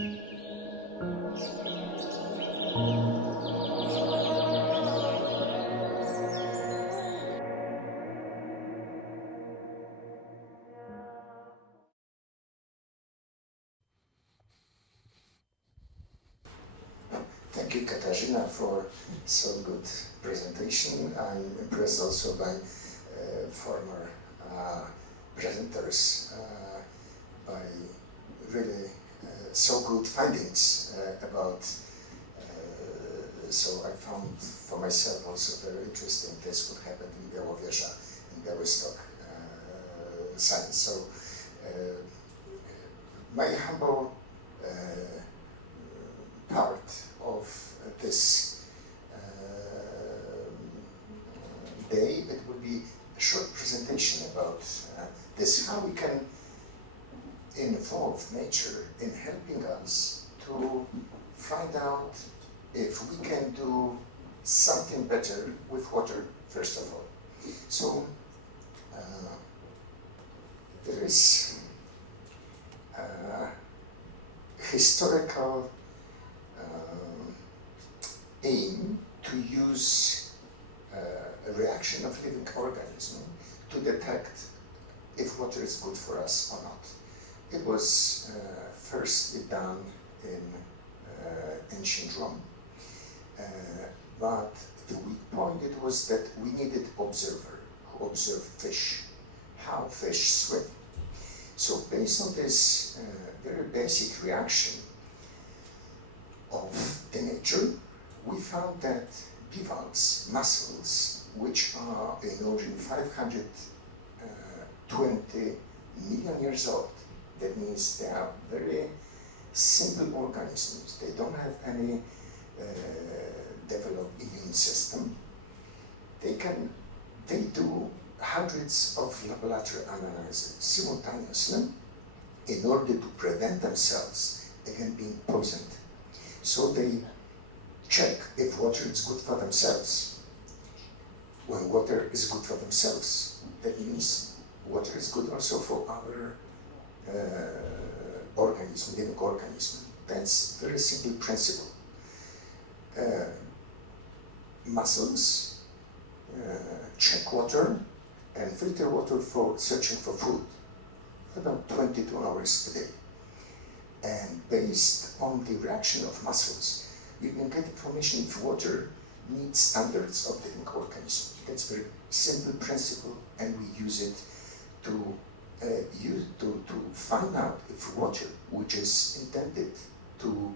Thank you, Katarzyna, for so good presentation. I'm impressed also by former presenters, by really so good findings about. So I found for myself also very interesting this what happened in Białowieża, in Białystok science. So my humble part of this day, it will be a short presentation about this, how we can involve nature in helping us to find out if we can do something better with water, first of all. So there is historical aim to use a reaction of living organism to detect if water is good for us or not. It was firstly done in ancient Rome, but the weak point it was that we needed observer who observed fish, how fish swim. So based on this very basic reaction of the nature, we found that bivalves, mussels, which are in origin 520 million years old, that means they are very simple organisms. They don't have any developed immune system. They do hundreds of laboratory analyses simultaneously in order to prevent themselves against being poisoned. So they check if water is good for themselves. When water is good for themselves, that means water is good also for our organism, living organism. That's a very simple principle. Mussels check water and filter water for searching for food, about 22 hours a day. And based on the reaction of mussels, you can get information if water meets standards of living organism. That's a very simple principle, and we use it to find out if water, which is intended to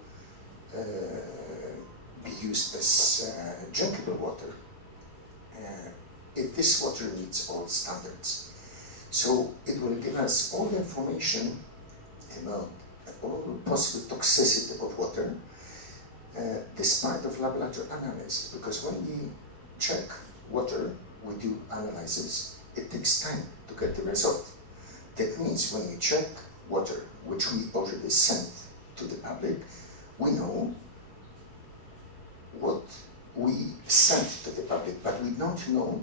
be used as drinkable water, if this water meets all standards. So it will give us all the information about all possible toxicity of water, despite of laboratory analysis, because when we check water, we do analysis, it takes time to get the result. That means when we check water, which we already sent to the public, we know what we sent to the public, but we don't know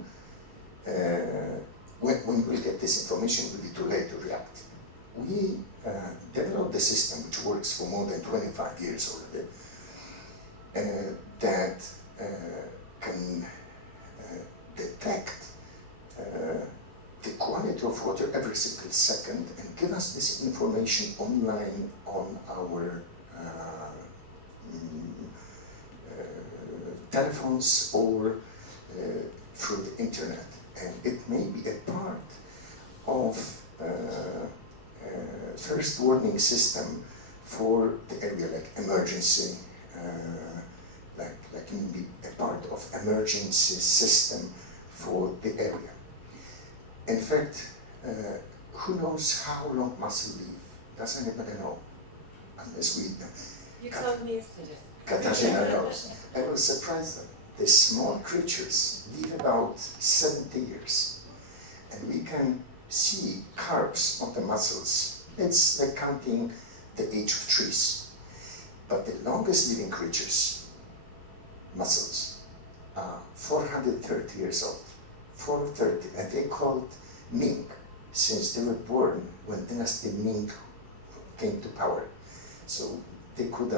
when we'll get this information, it will be too late to react. We developed a system which works for more than 25 years already, that can detect the quality of water every single second and give us this information online on our telephones or through the internet. And it may be a part of first warning system for the area, like emergency, like maybe a part of emergency system for the area. In fact, who knows how long mussels live? Does anybody know? Unless we know. You told me yesterday. Katarzyna knows. I was surprised that the small creatures live about 70 years. And we can see curves on the mussels. It's like counting the age of trees. But the longest living creatures, mussels, are 430 years old. 430, and they called Ming, since they were born when Dynasty Ming came to power. So they could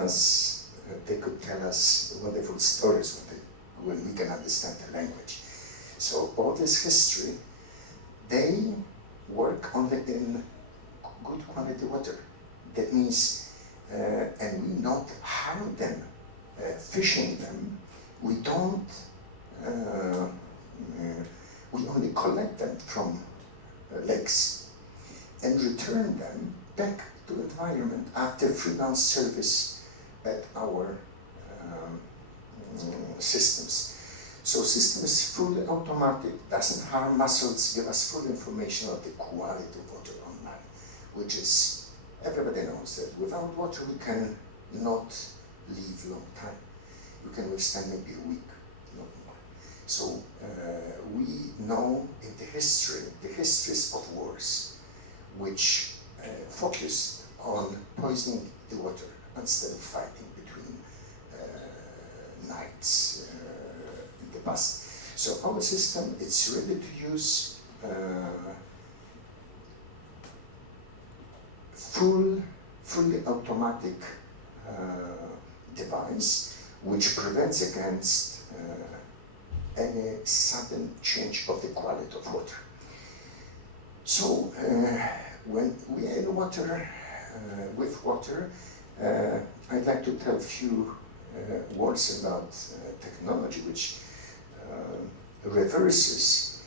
tell us wonderful stories when we can understand the language. So all this history, they work only in good quality water. That means, and we not harm them, fishing them. We don't, we only collect them from lakes and return them back to the environment after 3 months service at our systems. So system is fully automatic, doesn't harm mussels, give us full information of the quality of water online, which is, everybody knows that without water we can not live long time. We can withstand maybe a week, not more. So we know in the histories of wars, which focused on poisoning the water instead of fighting between knights in the past. So our system, it's ready to use fully automatic device which prevents against any sudden change of the quality of water. So when we are in water, with water, I'd like to tell a few words about technology which reverses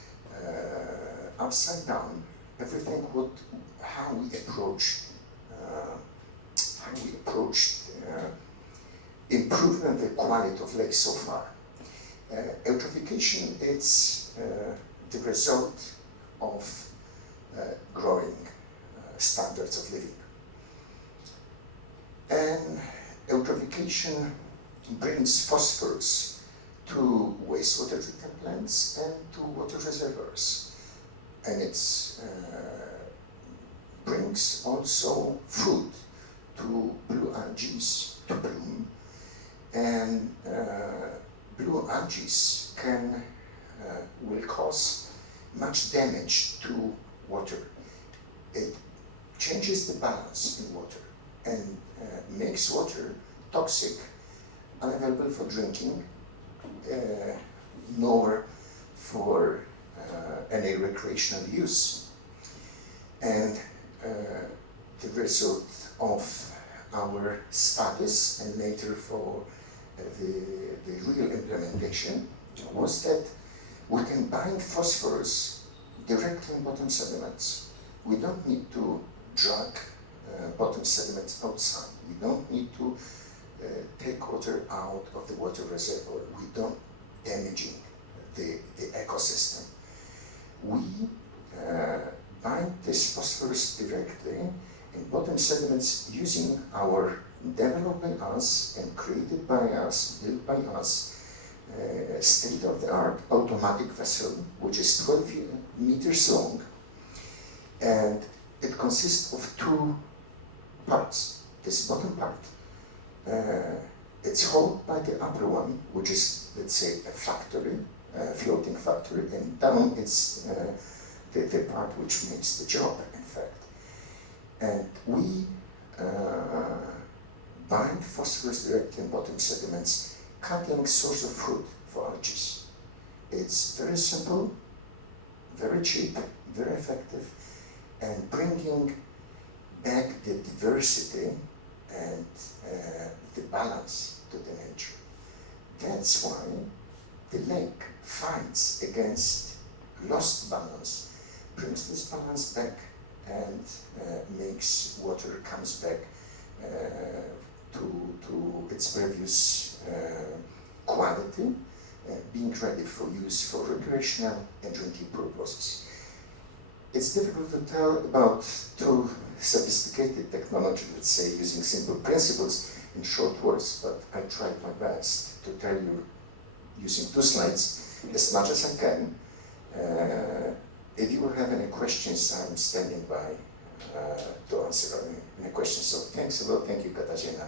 upside down everything how we approach improvement the quality of lakes so far. Eutrophication is the result of growing standards of living. And eutrophication brings phosphorus to wastewater treatment plants and to water reservoirs. And it brings also food to blue algae to bloom. And blue algae will cause much damage to water. It changes the balance in water and makes water toxic, unavailable for drinking, nor for any recreational use. And the result of our studies and later for the real implementation was that we can bind phosphorus directly in bottom sediments. We don't need to drag bottom sediments outside. We don't need to take water out of the water reservoir. We don't damaging the ecosystem. We bind this phosphorus directly in bottom sediments using our developed by us and created by us, built by us, state-of-the-art automatic vessel, which is 12 meters long, and it consists of 2 parts. This bottom part, it's held by the upper one, which is, let's say, a factory, a floating factory, and down it's the part which makes the job, in fact. And we bind phosphorus directly in bottom sediments, cutting source of food for algae. It's very simple, very cheap, very effective, and bringing back the diversity and the balance to the nature. That's why the lake fights against lost balance, brings this balance back, and makes water comes back to its previous quality, being ready for use for recreational and drinking purposes. It's difficult to tell about 2 sophisticated technology, let's say, using simple principles in short words, but I tried my best to tell you, using 2 slides, as much as I can. If you will have any questions, I'm standing by to answer any questions. So thanks a lot. Thank you, Katarzyna.